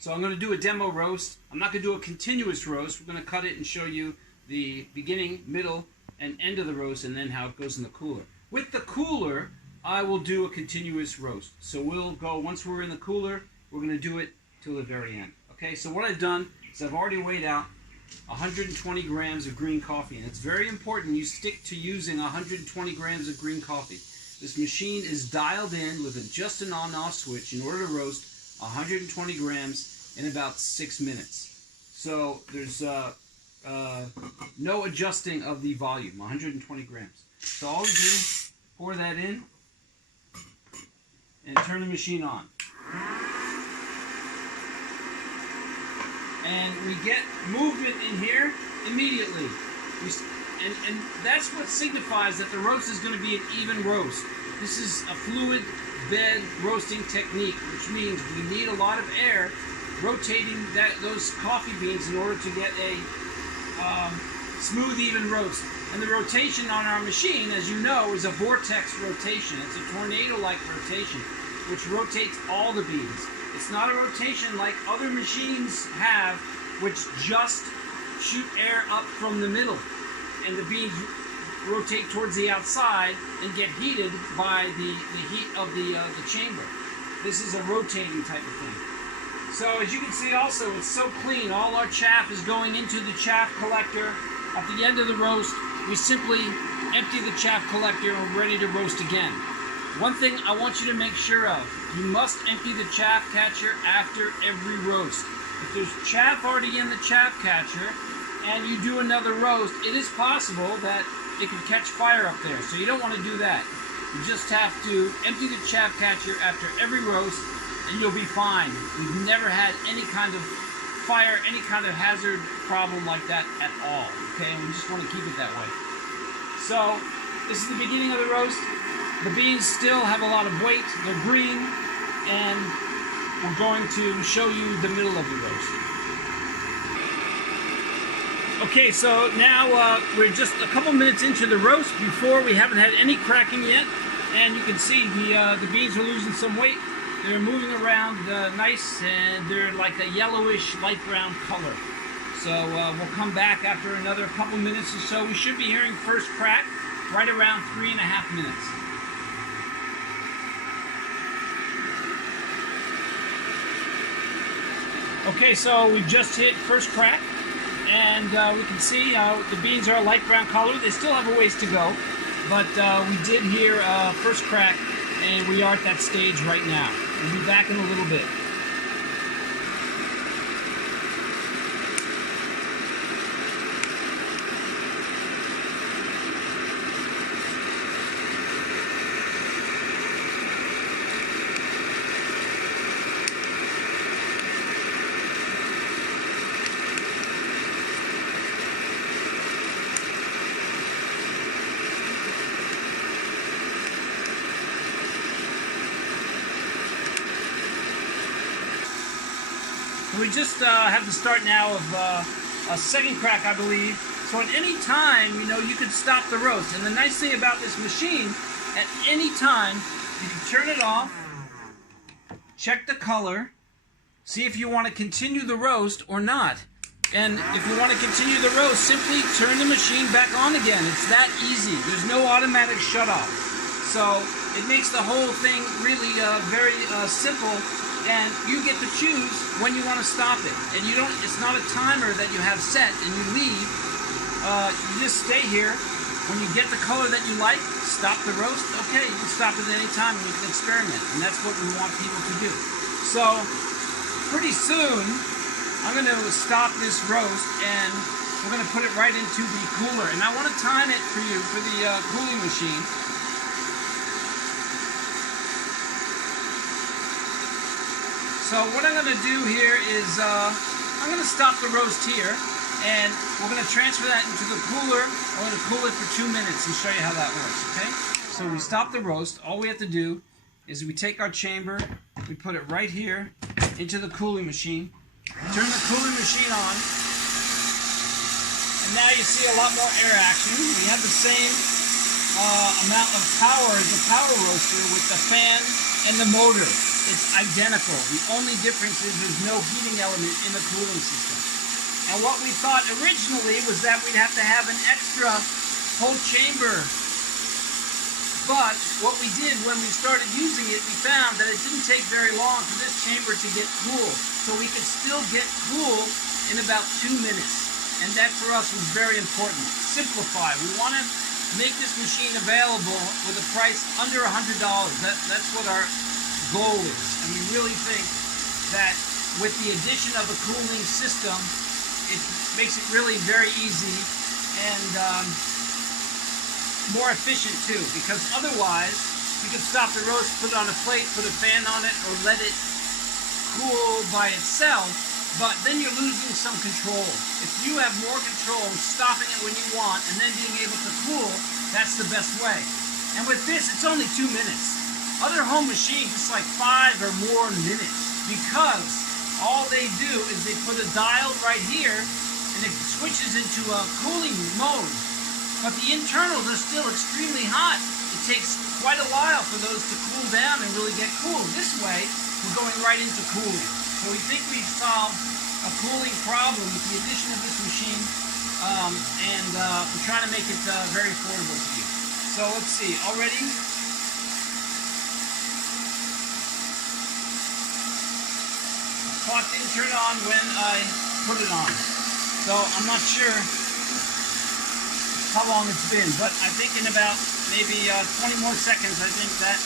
So I'm going to do a demo roast. I'm not going to do a continuous roast. We're going to cut it and show you the beginning, middle, and end of the roast, and then how it goes in the cooler. With the cooler, I will do a continuous roast. So we'll go, once we're in the cooler, we're going to do it till the very end. Okay, so what I've done is I've already weighed out 120 grams of green coffee, and it's very important you stick to using 120 grams of green coffee. This machine is dialed in with just an on-off switch in order to roast 120 grams in about 6 minutes. So there's no adjusting of the volume, 120 grams. So all we do, pour that in and turn the machine on. And we get movement in here immediately. And that's what signifies that the roast is going to be an even roast. This is a fluid bed roasting technique, which means we need a lot of air rotating those coffee beans in order to get a smooth, even roast. And the rotation on our machine, as you know, is a vortex rotation. It's a tornado-like rotation, which rotates all the beans. It's not a rotation like other machines have, which just shoot air up from the middle, and the beans rotate towards the outside and get heated by the heat of the chamber. This is a rotating type of thing. So as you can see also, it's so clean. All our chaff is going into the chaff collector. At the end of the roast, we simply empty the chaff collector and we're ready to roast again. One thing I want you to make sure of, you must empty the chaff catcher after every roast. If there's chaff already in the chaff catcher and you do another roast, it is possible that it could catch fire up there. So you don't want to do that. You just have to empty the chaff catcher after every roast and you'll be fine. We've never had any kind of fire, any kind of hazard problem like that at all. Okay, and we just want to keep it that way. So this is the beginning of the roast. The beans still have a lot of weight. They're green, and we're going to show you the middle of the roast. Okay, so now we're just a couple minutes into the roast before we haven't had any cracking yet, and you can see the beans are losing some weight. They're moving around nice, and they're like a yellowish light brown color. So we'll come back after another couple minutes or so. We should be hearing first crack right around 3.5 minutes. Okay, so we've just hit first crack, and we can see the beans are a light brown color. They still have a ways to go, but we did hear first crack, and we are at that stage right now. We'll be back in a little bit. We just have the start now of a second crack, I believe. So at any time, you know, you could stop the roast. And the nice thing about this machine, at any time, you can turn it off, check the color, see if you want to continue the roast or not. And if you want to continue the roast, simply turn the machine back on again. It's that easy. There's no automatic shut-off. So it makes the whole thing really very simple. And you get to choose when you want to stop it. And you don't, it's not a timer that you have set and you leave. You just stay here. When you get the color that you like, stop the roast. Okay, you can stop it at any time and you can experiment. And that's what we want people to do. So pretty soon, I'm going to stop this roast and we're going to put it right into the cooler. And I want to time it for you for the cooling machine. So what I'm going to do here is I'm going to stop the roast here, and we're going to transfer that into the cooler. I'm going to cool it for 2 minutes and show you how that works, okay? So we stop the roast. All we have to do is we take our chamber, we put it right here into the cooling machine, turn the cooling machine on, and now you see a lot more air action. We have the same amount of power as the power roaster with the fan and the motor. It's identical. The only difference is there's no heating element in the cooling system. And what we thought originally was that we'd have to have an extra whole chamber. But what we did when we started using it, we found that it didn't take very long for this chamber to get cool. So we could still get cool in about 2 minutes. And that for us was very important. Simplify. We want to make this machine available with a price under $100. That's what our goal is. And we really think that with the addition of a cooling system, it makes it really very easy and more efficient too, because otherwise you can stop the roast, put it on a plate, put a fan on it, or let it cool by itself, but then you're losing some control. If you have more control, stopping it when you want, and then being able to cool, that's the best way. And with this, it's only 2 minutes. Other home machines, it's like 5 or more minutes, because all they do is they put a dial right here, and it switches into a cooling mode. But the internals are still extremely hot. It takes quite a while for those to cool down and really get cool. This way, we're going right into cooling. So we think we've solved a cooling problem with the addition of this machine, and we're trying to make it very affordable to you. So let's see, already the clock didn't turn on when I put it on. So I'm not sure how long it's been, but I think in about maybe 20 more seconds, I think that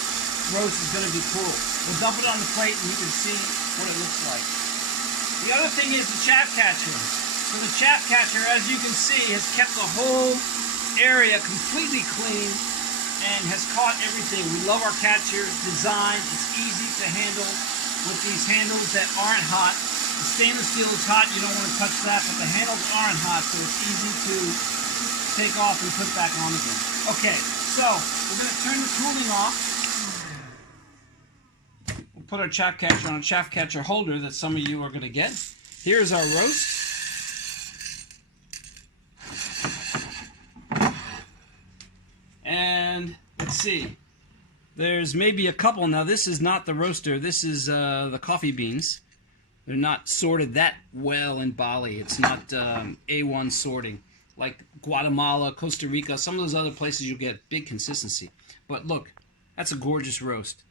roast is going to be cool. We'll dump it on the plate and you can see what it looks like. The other thing is the chaff catcher. So the chaff catcher, as you can see, has kept the whole area completely clean and has caught everything. We love our catcher design. It's easy to handle with these handles that aren't hot. The stainless steel is hot, you don't want to touch that, but the handles aren't hot, so it's easy to take off and put back on again. Okay, so we're going to turn the cooling off. We'll put our chaff catcher on a chaff catcher holder that some of you are going to get. Here's our roast. And let's see. There's maybe a couple. Now this is not the roaster. This is the coffee beans. They're not sorted that well in Bali. It's not A1 sorting. Like Guatemala, Costa Rica, some of those other places you'll get big consistency. But look, that's a gorgeous roast.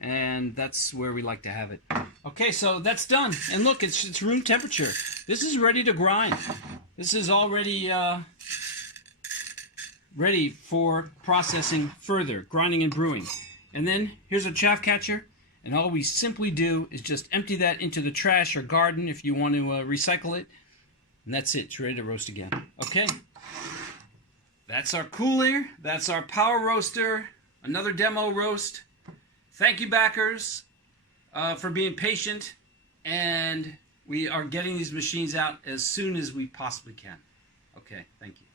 And that's where we like to have it. Okay, so that's done. And look, it's room temperature. This is ready to grind. This is already ready for processing further, grinding and brewing. And then here's a chaff catcher. And all we simply do is just empty that into the trash or garden if you want to recycle it. And that's it. It's ready to roast again. Okay. That's our cooler. That's our power roaster. Another demo roast. Thank you, backers, for being patient. And we are getting these machines out as soon as we possibly can. Okay. Thank you.